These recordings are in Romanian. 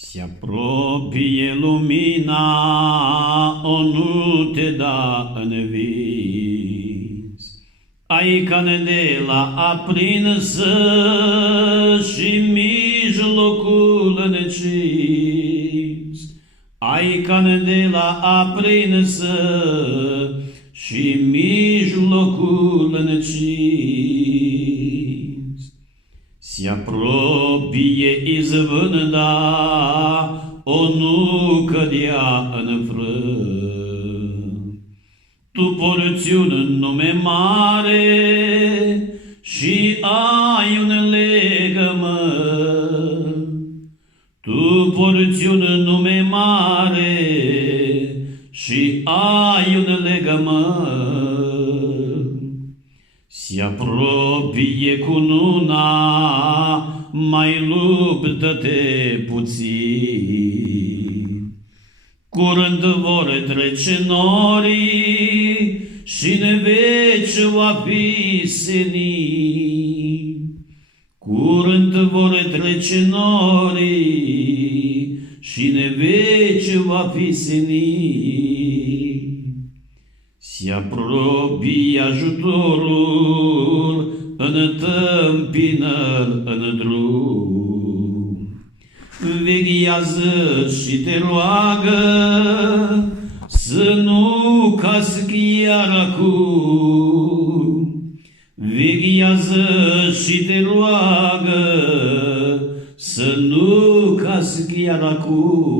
Se apropie lumina, o nu te da în vis. Ai candela aprinsă și mijlocul încins. Ai candela aprinsă și mijlocul încins. Se apropie izvânda, o nu cădea în frân. Tu porți un nume mare și ai un legământ. Tu porți un nume mare și ai un legământ. Se apropie cununa, mai luptă-te puțin. Curând vor trece norii și-n veci va fi senin. Curând vor trece norii și-n veci va fi senin. Se apropie ajutorul, întâmpină-l în drum. Veghează și te roagă să nu cazi chiar acum. Veghează și te roagă să nu cazi chiar acum.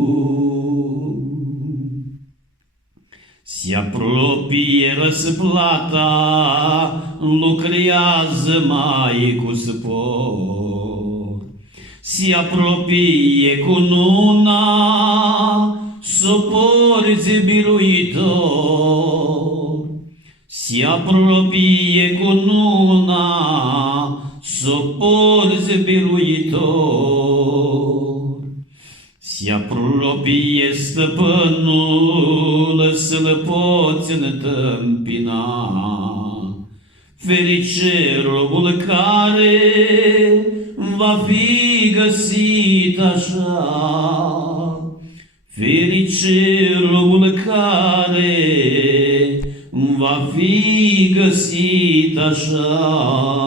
Se apropie răsplata, lucrează mai cu spor. Se apropie cununa, s-o porți biruitor. Se apropie cununa, s-o porți biruitor. Se apropie stăpânul, să-l poți întâmpina. Ferice robul care va fi găsit așa. Ferice robul care va fi găsit așa.